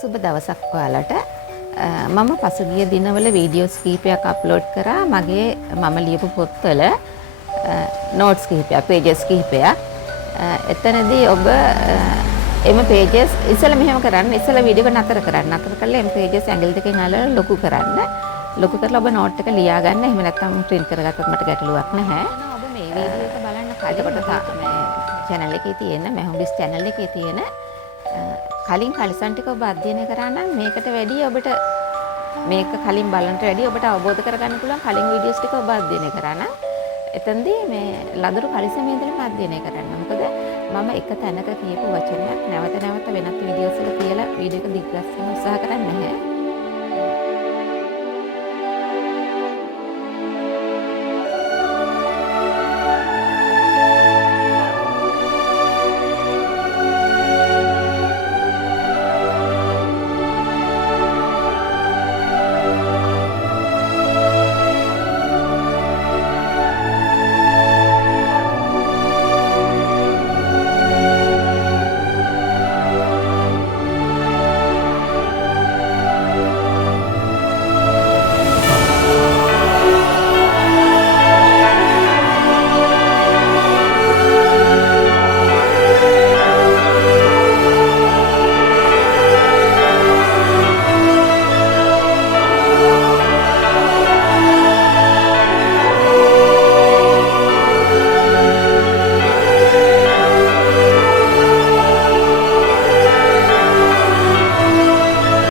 සුබ දවසක් ඔයාලට. මම පසුගිය දිනවල වීඩියෝස් කීපයක් අප්ලෝඩ් කරා මගේ මම ලියපු පොත්වල නෝට්ස් කීපයක්, පේජස් කීපයක්. එතනදී ඔබ එම පේජස් ඉස්සෙල්ලා මෙහෙම කරන්න. ඉස්සෙල්ලා වීඩියෝ එක නතර කරන්න. නතර කරලා එම පේජස් ඇඟිලි දෙකෙන් අල්ලලා ලොකු කරන්න. ලොකු කරලා ඔබ නෝට් එක ලියා ගන්න. එහෙම නැත්නම් print කරගත්තත් මට ගැටලුවක් නැහැ. ඔබ මේ වීඩියෝ එක බලන්න කලින් මේ channel එකේ තියෙන මහුම්බිස් channel එකේ තියෙන කලින් කලිසම් ටික ඔබ අධ්‍යයනය කරා නම් මේකට වැඩි ඔබට මේක කලින් බලන්නට වැඩි ඔබට අවබෝධ කරගන්න පුළුවන් කලින් වීඩියෝස් ටික ඔබ අධ්‍යයනය කරා නම් එතෙන්දී මේ ලදරු කලිසමේ ඉඳලම අධ්‍යයනය කරන්න. මොකද මම එක තැනක කියපු වචනයක් නැවත නැවත වෙනත් වීඩියෝස් වල කියලා වීඩියෝ එක දිග්ගස්සන්න උත්සාහ කරන්නේ නැහැ.